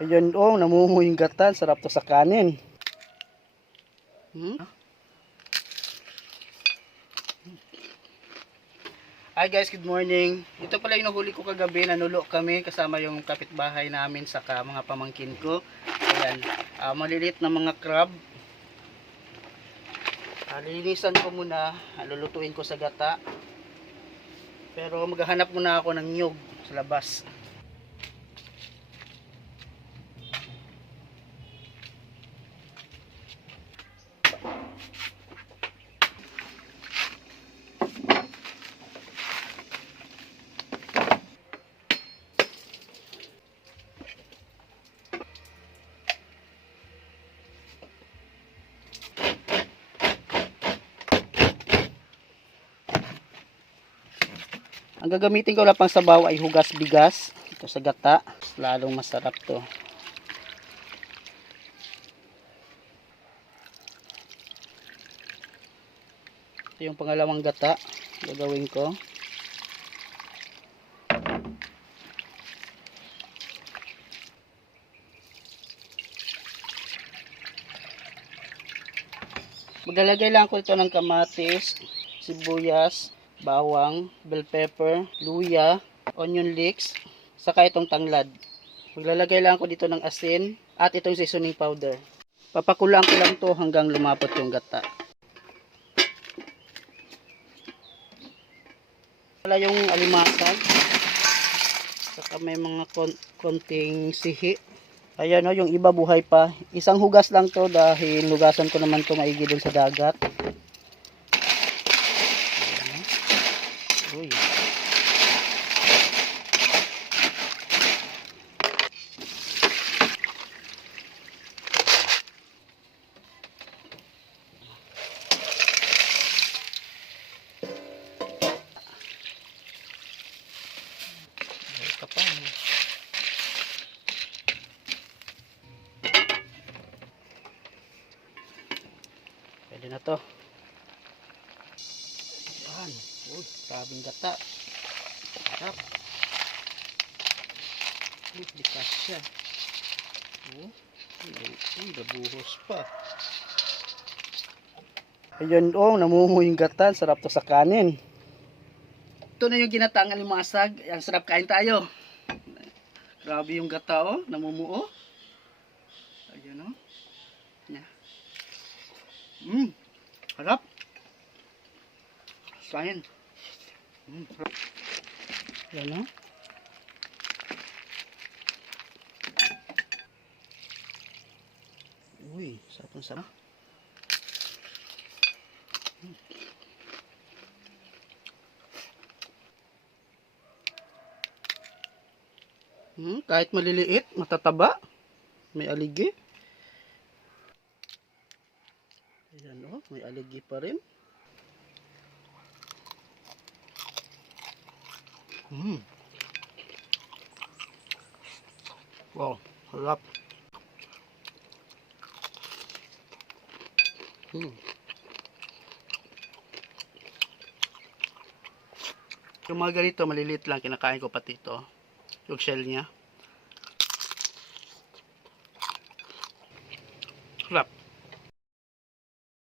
Ayun oh, namumuo yung gata. Sarap to sa kanin. Hmm? Hi guys, good morning. Ito pala yung nahuli ko kagabi. Nanulo kami kasama yung kapitbahay namin saka mga pamangkin ko. Ayan, ah, maliliit na mga crab. Ah, lilinisan ko muna. Ah, lulutuin ko sa gata. Pero maghahanap muna ako ng nyug sa labas. Ang gagamitin ko lang pang sabaw ay hugas bigas. Ito sa gata. Lalong masarap to. Ito yung pangalawang gata. Gagawin ko. Maglalagay lang ko ito ng kamatis, sibuyas, bawang, bell pepper, luya, onion leeks, saka itong tanglad. Maglalagay lang ako dito ng asin at itong seasoning powder. Papakulaan ko lang to hanggang lumapot yung gata. Wala yung alimasag. Saka may mga kon- konting sihi. Ayan o, yung iba buhay pa. Isang hugas lang to dahil hugasan ko naman to maigi dun sa dagat. Uy. Ay, ka pa. Pwede na to. Yan. Uy, sabing gata. Sarap. Uy, di kasya. Oh, uy, nabuhos pa. Ayun, oh, namumuo yung gata. Sarap to sa kanin. Ito na yung ginataang alimasag. Ang sarap kain tayo. Grabe yung gata, oh. Namumuo. Ayun, oh. Yeah. Mmm. Harap. Kain. Mm, sarap. Yan, oh. Uy, sarap ng sarap. Hmm, kahit maliliit, matataba. May aligi. Ayan o, may aligi pa rin. Hmm. Wow, harap. Hmm. Yung mga ganito, maliliit lang, kinakain ko pati ito. Yung shell niya. Sarap.